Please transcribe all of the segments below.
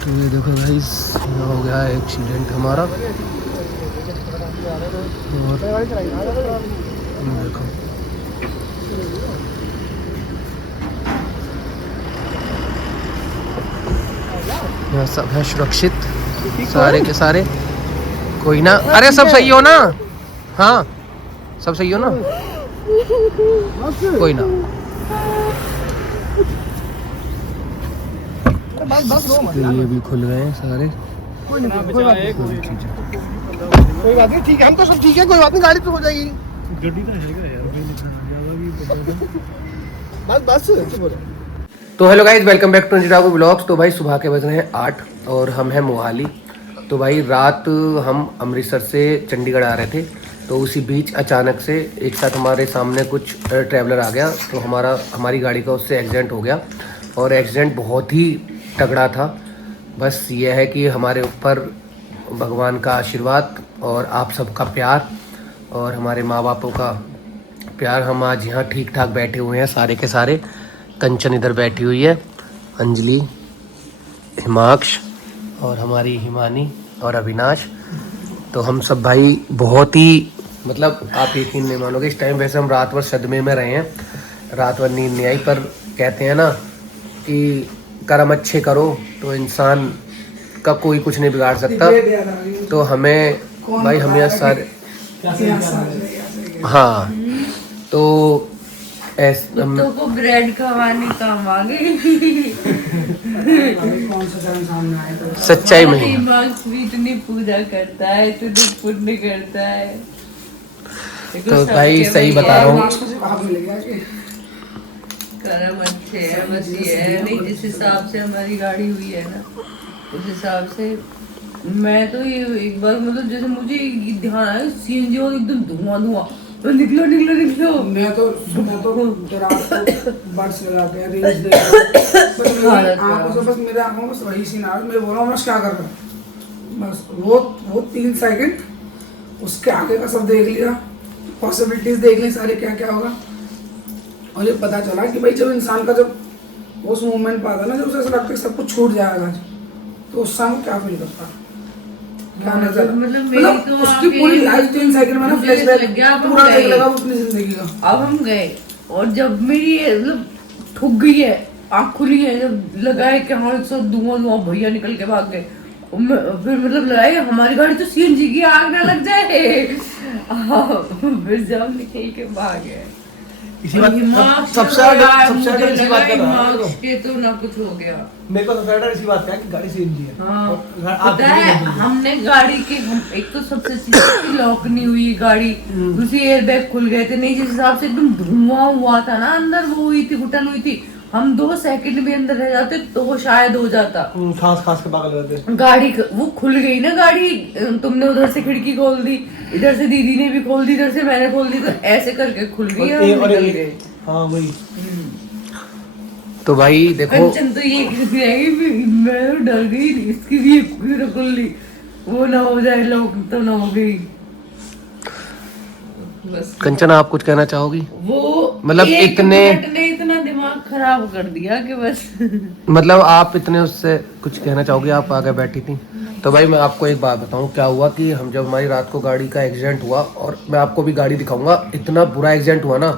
तो ये देखो भाई, यहाँ हो गया है एक्सीडेंट हमारा। और देखो यहाँ सब है सुरक्षित, सारे के सारे। कोई ना, अरे सब सही हो ना? हाँ सब सही हो ना? कोई ना। तो ये भी खुल गए हैं सारे। कोई बात नहीं, ठीक है, हम तो सब ठीक है, कोई बात नहीं, गाड़ी तो हो जाएगी। गड्डी तो है यार, बस तो hello guys, welcome back to Instagram blogs. तो भाई सुबह के बज रहे हैं 8 और हम हैं मोहाली। तो भाई रात हम अमृतसर से चंडीगढ़ आ रहे थे, तो उसी बीच अचानक से एक साथ हमारे सामने कुछ ट्रैवलर आ गया। तो हमारी गाड़ी का उससे एक्सीडेंट हो गया, और एक्सीडेंट बहुत ही तगड़ा था। बस ये है कि हमारे ऊपर भगवान का आशीर्वाद और आप सबका प्यार और हमारे माँ बापों का प्यार, हम आज यहाँ ठीक ठाक बैठे हुए हैं सारे के सारे। कंचन इधर बैठी हुई है, अंजलि, हिमाक्ष और हमारी हिमानी और अविनाश। तो हम सब भाई बहुत ही, मतलब आप यकीन नहीं मानोगे, इस टाइम वैसे हम रात भर सदमे में रहे हैं, रात भर नींद नहीं आई। पर कहते हैं ना कि कर्म अच्छे करो तो इंसान का कोई कुछ नहीं बिगाड़ सकता। तो हमें भाई, हम यहाँ सारे, हाँ, तो कुत्तों को ब्रेड खवाने काम आ गई। सच्चाई में ही भी इतनी पूजा करता है, इतनी पुण्य करता है। तो भाई सही बता रहा हूँ, कर्म अच्छे है, बस ये है नहीं, जिस हिसाब से हमारी गाड़ी हुई है ना, उस हिसाब से मैं तो ये एक बार, मतलब जैसे मुझे ध्यान आया सीएनजी और एकदम धुआं धुआं, तो निकलो निकलो निकलो। मैं तो बड्स लगा के रील्स देख रहा हूं, आंखों से बस मेरे आंखों में बस वही सीन आ रहा है। मैं बोल रहा हूं बस क्या कर रहा हूं, बस वो 3 सेकंड उसके आगे का सब देख लिया, पॉसिबिलिटीज देख ली सारे, क्या क्या होगा। और ये पता चला कि भाई जब इंसान का जब उस मूवमेंट पाता ना, जब उसे ऐसा लगता है सब कुछ छूट जाएगा, तो उस समय क्या फील करता है, क्या नजर, मतलब उसकी पूरी लाइफ 3 सेकंड में ना फ्लैशबैक पूरा देख लगा अपनी जिंदगी का। अब हम गए, और जब मेरी मतलब ठुक गई है, आँख खुली है, जब लगा है कि हमारे सब धुआं धुआं भैया निकल के भाग गए। फिर मतलब लगा है हमारी गाड़ी तो सीएनजी की आग ना लग जाए। फिर जब निकल के भाग गए, इसी बात सबसे डर इसी बात का था के तो ना कुछ हो गया। मेरे को सबसे डर इसी बात का है कि गाड़ी सीएनजी है। हाँ, पता है हमने गाड़ी के, एक तो सबसे चीज लॉक नहीं हुई गाड़ी, दूसरी एयरबैग खुल गए थे नहीं, जिस हिसाब से एकदम धुआं हुआ था ना अंदर, वो हुई थी, घुटन हुई थी। हम 2 सेकंड भी अंदर रह जाते तो वो शायद हो जाता। खास के पागल रहते। गाड़ी वो खुल गई ना गाड़ी, तुमने उधर से खिड़की खोल दी, इधर से दीदी ने भी खोल दी, इधर से मैंने खोल दी, तो ऐसे करके खुल गई और निकल गए। हाँ वही। तो भाई देखो, कंचन तो ये कहती है, मैं तो डर गई, इसकी भी खुल ली, वो ना हो जाए लोग तो ना हो गई। बस कंचना आप कुछ कहना चाहोगी? वो मतलब इतना दिमाग खराब कर दिया कि बस। मतलब आप इतने उससे कुछ कहना चाहोगी? आप आगे बैठी थी। तो भाई मैं आपको एक बात बताऊं, क्या हुआ कि हम जब हमारी रात को गाड़ी का एक्सीडेंट हुआ, और मैं आपको भी गाड़ी दिखाऊंगा, इतना बुरा एक्सीडेंट हुआ ना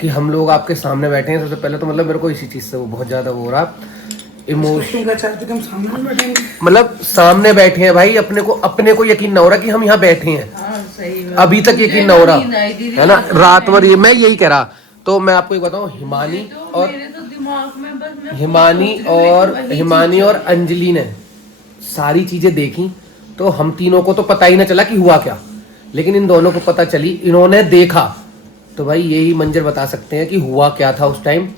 कि हम लोग आपके सामने बैठे हैं। सबसे पहले तो मतलब मेरे को इसी चीज़ से वो बहुत ज़्यादा वो हो रहा, इमोशन, मतलब सामने बैठे हैं भाई, अपने को यकीन ना हो रहा कि हम यहाँ बैठे हैं। अभी तक यकीन ना हो रहा है ना, रात भर ये मैं यही कह रहा। तो मैं आपको एक बताऊं, हिमानी और अंजलि ने सारी चीजें देखी, तो हम तीनों को तो पता ही ना चला कि हुआ क्या, लेकिन इन दोनों को पता चली, इन्होंने देखा। तो भाई यही मंजर बता सकते हैं कि हुआ क्या था उस टाइम।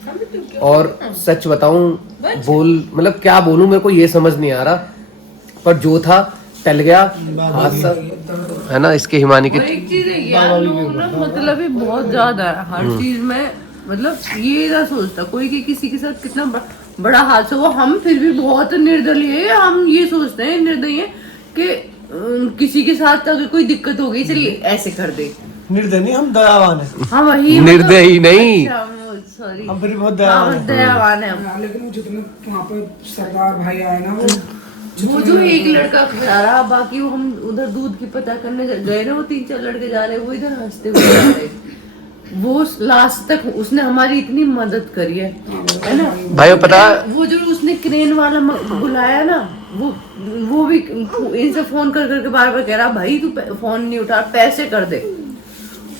और सच बताऊं, मतलब क्या बोलूं, मेरे को ये समझ नहीं आ रहा, पर जो था टल गया हादसा, है ना। इसके हिमानी की एक चीज है यार, लोग ना मतलब ही बहुत ज्यादा है हर चीज में, मतलब ये ना सोचता कोई कि किसी के साथ कितना बड़ा हादसा हुआ, हम फिर भी बहुत निर्दलीय है। हम ये सोचते हैं निर्दयी है कि किसी के साथ अगर कोई दिक्कत हो गई, चलिए ऐसे कर दे। निर्दयी नहीं, हम दयावान है। हाँ वही, निर्दयी नहीं, सॉरी, हम फिर बहुत दयावान है। लेकिन जितने वहाँ पे सरदार भाई आए ना, वो वो जो एक लड़का खड़ा रहा, बाकी वो हम उधर दूध की पता करने गए ना, वो 3-4 लड़के जा रहे, वो इधर हंसते हुए जा रहे। वो लास्ट तक उसने हमारी इतनी मदद करी है ना भाई। पता वो जो उसने क्रेन वाला बुलाया ना, वो भी इनसे फोन कर करके बार बार कह रहा, भाई तू फोन नहीं उठा, पैसे कर दे।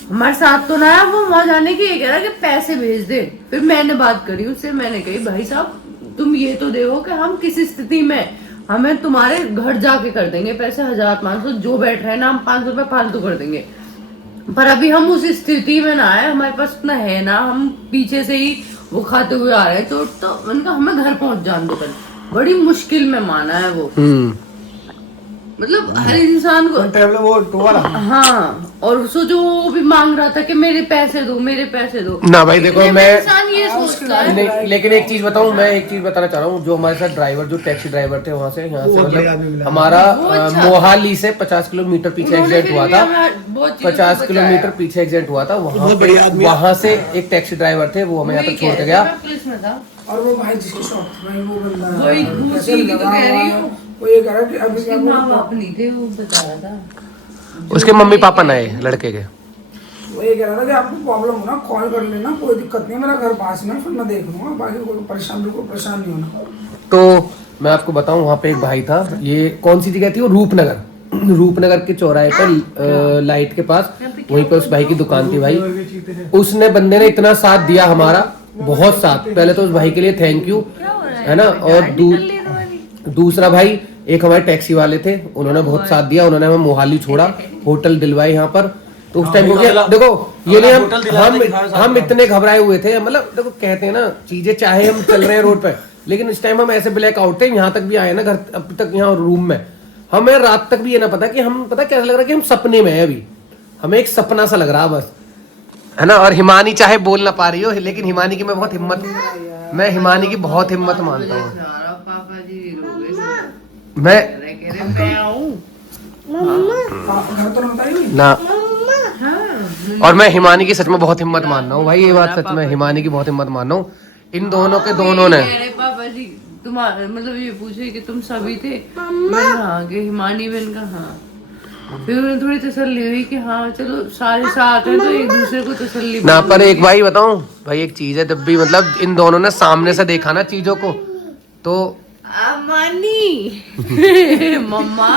हमारे साथ तो ना है वो, वहां जाने की ये कह रहा कि पैसे भेज दे। फिर मैंने बात करी उससे, मैंने कही भाई साहब तुम ये तो देखो कि हम किस स्थिति में, हमें तुम्हारे घर जाके कर देंगे पैसे 1000-500, जो बैठ रहे हैं ना हम 500 रुपए फालतू कर देंगे, पर अभी हम उस स्थिति में ना है, हमारे पास इतना है ना, हम पीछे से ही वो खाते हुए आ रहे हैं चोट, तो उनका हमें घर पहुंच जान दो। बड़ी मुश्किल में माना है वो, मतलब हर इंसान को। हाँ, और सोचो वो भी मांग रहा था कि मेरे पैसे दो, मेरे पैसे दो ना भाई। देखो मैं इंसान ये सोचता है नहीं, लेकिन एक चीज बताऊं, मैं एक चीज बताना चाह रहा हूँ। जो हमारे साथ ड्राइवर, जो टैक्सी ड्राइवर थे, यहाँ से मतलब हमारा मोहाली से 50 किलोमीटर पीछे एक्सीडेंट हुआ था, 50 किलोमीटर पीछे एक्सीडेंट हुआ था। वहाँ से एक टैक्सी ड्राइवर थे, वो हमें यहाँ तक छोड़ के गया। और वो भाई जिसकी शॉप भाई वो बंदा वही उसी की तो कह रही हूँ, वो ये कह रहा कि अभी उसके माँ बाप नहीं थे, वो बता रहा था उसके मम्मी पापा नए लड़के के। वो ये कह रहा था कि आपको प्रॉब्लम हो ना कॉल कर लेना, कोई दिक्कत नहीं, मेरा घर पास में, फिर मैं देख लूंगा, बाकी कोई परेशान, बिल्कुल परेशान नहीं होना। तो मैं आपको बताऊं, वहाँ पे एक भाई था, ये कौन सी जगह थी वो, रूपनगर के चौराहे पर लाइट के पास, वहीं पे उस भाई की दुकान थी। भाई उसने बंदे ने इतना साथ दिया हमारा, बहुत साथ। पहले तो उस भाई के लिए थैंक यू, है ना। और दूसरा भाई एक हमारे टैक्सी वाले थे, उन्होंने बहुत साथ दिया, उन्होंने हमें मोहाली छोड़ा, होटल दिलवाए यहाँ पर। तो उस टाइम देखो ये नहीं, हम इतने घबराए हुए थे, मतलब देखो कहते हैं ना चीजें, चाहे हम चल रहे हैं रोड पे, लेकिन इस टाइम हम ऐसे ब्लैक आउट थे, यहाँ तक भी आए ना, घर अब तक यहाँ रूम में, हमें रात तक भी ये ना पता कि हम, पता कैसा लग रहा है कि हम सपने में है, अभी हमें एक सपना सा लग रहा बस, है ना। और हिमानी चाहे बोल ना पा रही हो, लेकिन हिमानी की मैं बहुत हिम्मत मानता हूँ। मैं ना, और मैं हिमानी की सच में बहुत हिम्मत मान रहा हूँ भाई, ये बात सच में, हिमानी की बहुत हिम्मत मान रहा हूँ। इन दोनों के दोनों ने पापा जी तुम्हारे मतलब ये पूछे कि तुम सभी थे, हाँ कि हिमानी बहन का, हाँ। फिर उन्हें थोड़ी तसल्ली हुई कि हाँ चलो सारे साथ हैं, तो एक दूसरे को तसल्ली ना। पर एक भाई बताऊं भाई, एक चीज है, जब भी मतलब इन दोनों ने सामने से देखा ना चीजों को, तो मम्मा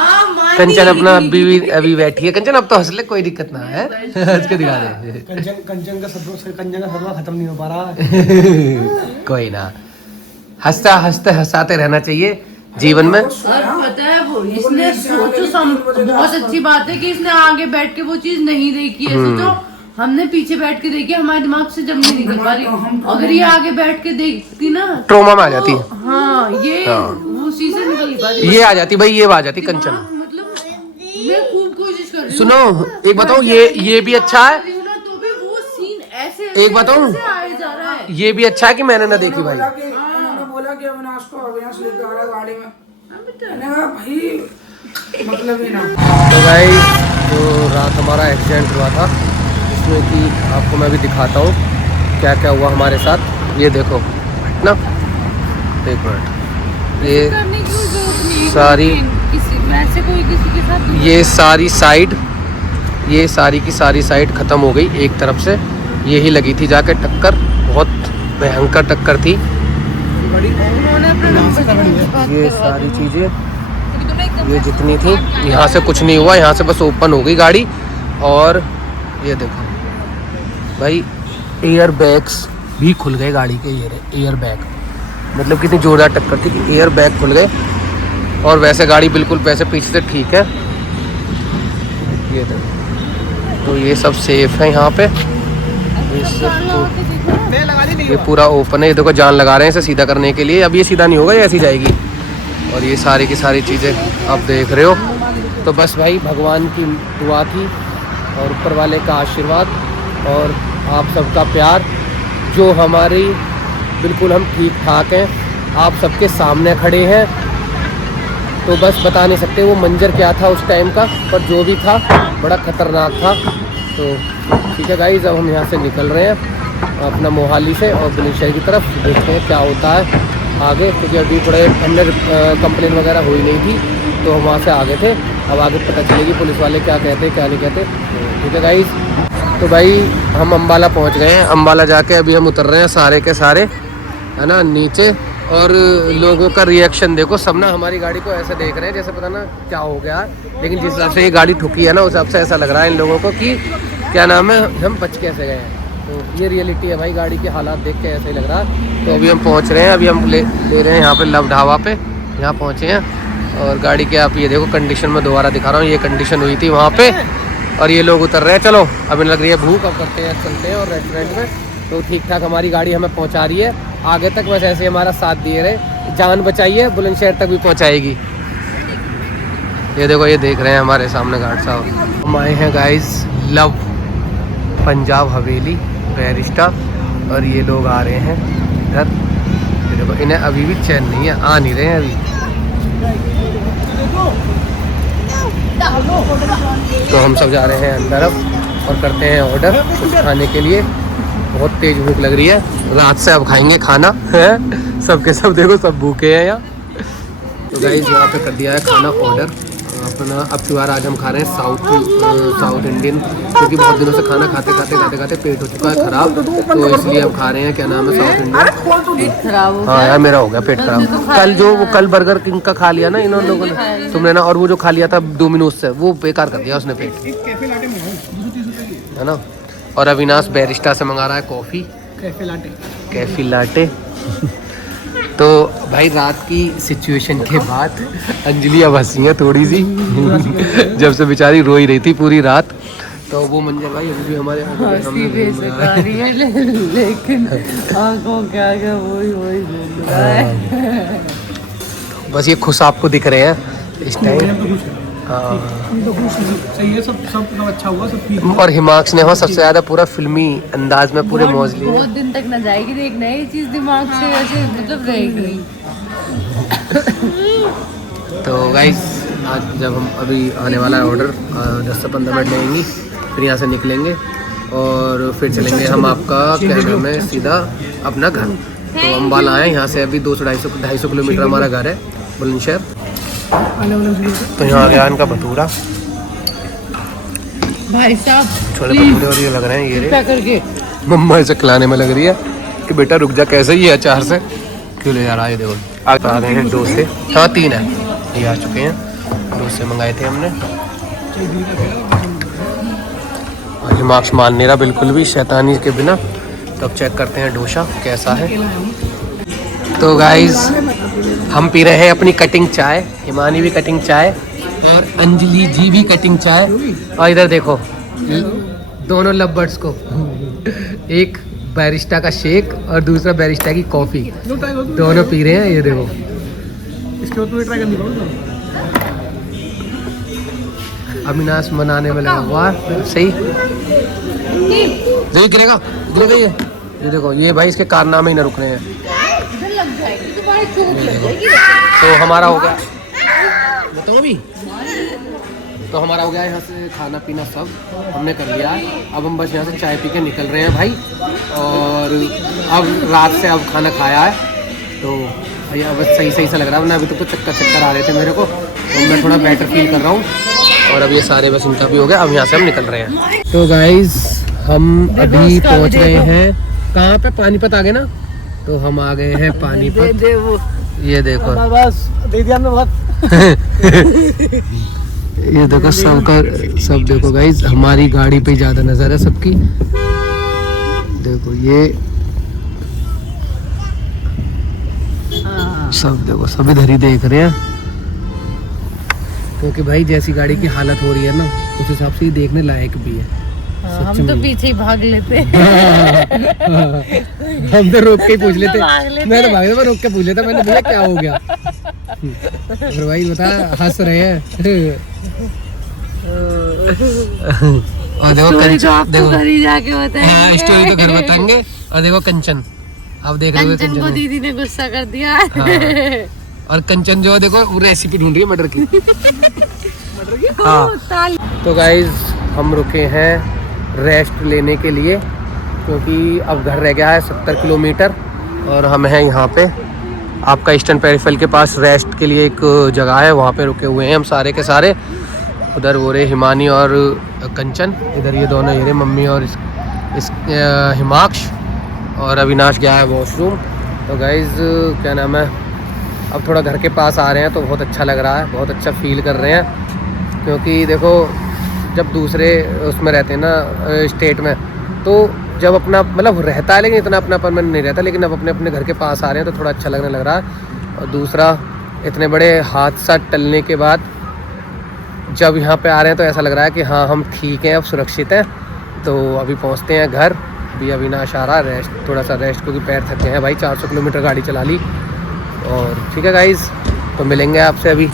कंचन अपना अभी बैठी है। कंचन अब तो हंस ले, कोई दिक्कत ना है, हंस के दिखा दे। कंचन का सदमा खत्म नहीं हो पा रहा है। कोई ना, हंसते हंसाते रहना चाहिए जीवन में। और पता है वो इसने सोचो, बहुत अच्छी बात है कि इसने आगे बैठ के वो चीज नहीं देखी है। सोचो हमने पीछे बैठ के देखी, हमारे दिमाग से जब नहीं निकल पा रही, अगर ये आगे बैठ के देखती ना, ट्रोमा में आ जाती। हाँ ये वो चीज से निकल नहीं पाती, ये आ जाती भाई, ये आ जाती कंचन। मतलब मैं खूब कोशिश कर रही हूँ। सुनो एक बताऊं, ये भी अच्छा है, तो भी वो सीन ऐसे एक बताऊं, आए जा रहा है। ये भी अच्छा है कि मैंने ना देखी भाई। उन्होंने बोला कि अविनाश को अविनाश लेकर आ रहा है गाड़ी में, मैंने कहा भाई मतलब ही ना। तो भाई जो रात हमारा एक्सीडेंट हुआ था, इसमें कि आपको मैं भी दिखाता हूँ क्या क्या हुआ हमारे साथ। ये देखो ना, एक मिनट, ये सारी, ये सारी साइड, ये सारी की सारी साइड खत्म हो गई एक तरफ से। यही लगी थी जाके टक्कर, बहुत भयंकर टक्कर थी। ये सारी चीजें, ये जितनी थी, यहाँ से कुछ नहीं हुआ, यहाँ से बस ओपन हो गई गाड़ी। और ये देखो भाई, एयर बैग्स भी खुल गए गाड़ी के, ये एयर बैग, मतलब कितनी जोरदार टक्कर थी कि एयर बैग खुल गए। और वैसे गाड़ी बिल्कुल वैसे पीछे से ठीक है, ये देखो। तो ये सब सेफ है यहाँ पे, ये पूरा ओपन है। ये देखो जान लगा रहे हैं इसे सीधा करने के लिए, अब ये सीधा नहीं होगा, ये ऐसी जाएगी। और ये सारी की सारी चीज़ें आप देख रहे हो। तो बस भाई भगवान की दुआ थी और ऊपर वाले का आशीर्वाद और आप सबका प्यार, जो हमारी बिल्कुल हम ठीक ठाक हैं, आप सबके सामने खड़े हैं। तो बस बता नहीं सकते वो मंजर क्या था उस टाइम का, पर जो भी था बड़ा ख़तरनाक था। तो ठीक है गाइस, अब हम यहाँ से निकल रहे हैं अपना मोहाली से और बुलंदशहर की तरफ, देखते हैं क्या होता है। आगे, क्योंकि अभी थोड़े अंदर कंप्लेन वगैरह हुई नहीं थी तो हम वहाँ से आगे थे। अब आगे पता चलेगी पुलिस वाले क्या कहते क्या नहीं कहते। ठीक है गाइस, तो भाई हम अम्बाला पहुँच गए हैं। अम्बाला जाके अभी हम उतर रहे हैं सारे के सारे, है ना, नीचे। और लोगों का रिएक्शन देखो, सब ना हमारी गाड़ी को ऐसे देख रहे हैं जैसे पता ना क्या हो गया। लेकिन जिस हिसाब से ये गाड़ी ठुकी है ना, उस हिसाब से ऐसा लग रहा है इन लोगों को कि क्या नाम है, हम बच कैसे गए हैं। तो ये रियलिटी है भाई, गाड़ी के हालात देख के ऐसे ही लग रहा है। तो अभी हम पहुंच रहे हैं, अभी हम ले रहे हैं यहाँ पे लव ढाबा पे, यहाँ पहुँचे हैं। और गाड़ी के आप ये देखो कंडीशन में दोबारा दिखा रहा हूँ, ये कंडीशन हुई थी वहाँ पे। और ये लोग उतर रहे हैं। चलो अभी लग रही है भूख, अब करते हैं चलते हैं और रेस्टोरेंट में। तो ठीक ठाक हमारी गाड़ी हमें पहुँचा रही है आगे तक, बस ऐसे हमारा साथ दिए रहे, जान बचाइए, बुलंदशहर तक भी पहुँचाएगी। ये देखो, ये देख रहे हैं हमारे सामने गार्ड साहब। हम आए हैं गाइस लव पंजाब हवेली बैरिस्टा, और ये लोग आ रहे हैं इधर। ये देखो, इन्हें अभी भी चैन नहीं है, आ नहीं रहे हैं अभी। तो हम सब जा रहे हैं अंदर अब और करते हैं ऑर्डर कुछ खाने के लिए। बहुत तेज भूख लग रही है, रात से अब खाएंगे खाना है। सबके सब देखो, सब भूखे हैं यहाँ। तो गाइस यहाँ पे कर दिया है खाना ऑर्डर अपना। अब की बार आज हम खा रहे हैं साउथ इंडियन, क्योंकि बहुत दिनों से खाना खाते पेट हो चुका है खराब, तो इसलिए अब खा रहे हैं क्या नाम है, साउथ इंडियन। हाँ यार, मेरा हो गया पेट खराब। कल बर्गर किंग का खा लिया ना इन लोगों ने, तुमने ना, और वो जो खा लिया था डोमिनोज से, वो बेकार कर दिया उसने पेट, है ना। और अविनाश बैरिस्टा से मंगा रहा है कॉफ़ी, कैफे लाटे। तो भाई रात की सिचुएशन के बाद अंजलि अब हंसी है थोड़ी सी जब से बेचारी रो ही रही थी पूरी रात। तो वो मंजर भाई अभी भी हमारे लेकिन आंखों के आगे वही घूम रहा है। बस ये खुश आपको दिख रहे हैं इस टाइम। सही है, सब अच्छा हुआ, सब ठीक। और हिमाक्स ने वहाँ सबसे ज्यादा पूरा फिल्मी अंदाज में पूरे मौज लिए। बहुत दिन तक न जाएगी देखना ये चीज दिमाग से, ऐसे मतलब रहेगी। तो गाइस आज जब हम अभी आने वाला है ऑर्डर 10 से 15 मिनट लगेंगी, फिर यहाँ से निकलेंगे और फिर चलेंगे हम आपका क्या नाम है सीधा अपना घर। तो अम्बाला आए, यहाँ से अभी 200-250 किलोमीटर हमारा घर है बुलंदशहर। तो यहाँ आ गया इनका भटूरा, भाई साहब छोले भटूरे, और ये लग रहे हैं ये क्या करके मम्मा इसे खिलाने में लग रही है कि बेटा रुक जा, कैसे ही है अचार से क्यों ले जा रहा है। ये देखो आ गए हैं डोसे, हाँ 3 है, ये आ चुके हैं। डोसे मंगाए थे हमने। और मार्क्स मान नहीं रहा बिल्कुल भी शैतानी के बिना। तो अब चेक करते हैं डोसा कैसा है। तो गाइज हम पी रहे हैं अपनी कटिंग चाय, हिमानी भी कटिंग चाय और अंजलि जी भी कटिंग चाय। और इधर देखो दोनों लव बर्ड्स को, एक बैरिस्टा का शेक और दूसरा बैरिस्टा की कॉफ़ी, दोनों पी रहे हैं। ये देखो इसके बाद ट्राई करनी पड़ेगी। अविनाश मनाने में लगा हुआ सही। देखिए गिरेगा ये देखो, ये भाई इसके कारनामे ही न रुक रहे हैं। तो हमारा हो गया, बताओ अभी, तो हमारा हो गया यहाँ से खाना पीना सब हमने कर लिया। अब हम बस यहाँ से चाय पी के निकल रहे हैं भाई। और अब रात से अब खाना खाया है तो भैया बस सही सा लग रहा है, वरना अभी तो चक्कर आ रहे थे मेरे को, तो मैं थोड़ा बेटर फील कर रहा हूँ। और अब ये सारे बस इनका भी हो गया, अब यहाँ से हम निकल रहे हैं। तो गाइज हम अभी पहुँच गए हैं कहाँ पे, पानीपत आ गए ना। तो हम आ गए हैं पानीपत, ये देखो बस दे दिया हमने बहुत ये देखो सबका सब देखो गाइज, हमारी गाड़ी पे ज्यादा नजर है सबकी। देखो ये सब देखो, सब इधर ही देख रहे हैं, क्योंकि भाई जैसी गाड़ी की हालत हो रही है ना, उस हिसाब से ही देखने लायक भी है। हम तो पीछे ही भाग लेते हम तो रोक के ही पूछ लेते, मैं तो भाग रोक के पूछ लेता, मैंने बोला क्या हो गया। और भाई बता हंस रहे हैं। और देखो घर ही जाके बताएंगे। स्टोरी तो घर बताएंगे। और देखो कंचन, अब देख रहे हो कंचन को दीदी ने गुस्सा कर दिया। और कंचन जो देखो वो रेसिपी ढूंढ रही है मटर की। हाँ तो गाइज हम रुके हैं रेस्ट लेने के लिए, क्योंकि अब घर रह गया है 70 किलोमीटर और हम हैं यहाँ पे आपका ईस्टर्न पेरिफेरल के पास रेस्ट के लिए एक जगह है, वहाँ पे रुके हुए हैं हम सारे के सारे। उधर वो रहे हिमानी और कंचन, इधर ये दोनों ये रहे मम्मी और इस हिमाक्ष, और अविनाश गया है वॉशरूम। तो गाइज़ क्या नाम है, अब थोड़ा घर के पास आ रहे हैं तो बहुत अच्छा लग रहा है, बहुत अच्छा फील कर रहे हैं। क्योंकि देखो जब दूसरे उसमें रहते हैं ना स्टेट में, तो जब अपना मतलब रहता है लेकिन इतना अपनापन में नहीं रहता, लेकिन अब अपने अपने घर के पास आ रहे हैं तो थोड़ा अच्छा लगने लग रहा है। और दूसरा, इतने बड़े हादसा टलने के बाद जब यहाँ पे आ रहे हैं तो ऐसा लग रहा है कि हाँ हम ठीक हैं, अब सुरक्षित हैं। तो अभी पहुँचते हैं घर। अभी अविनाश आ रहा है, रेस्ट, थोड़ा सा रेस्ट, क्योंकि पैर थक गए हैं भाई, 400 किलोमीटर गाड़ी चला ली। और ठीक है गाइज़, तो मिलेंगे आपसे अभी।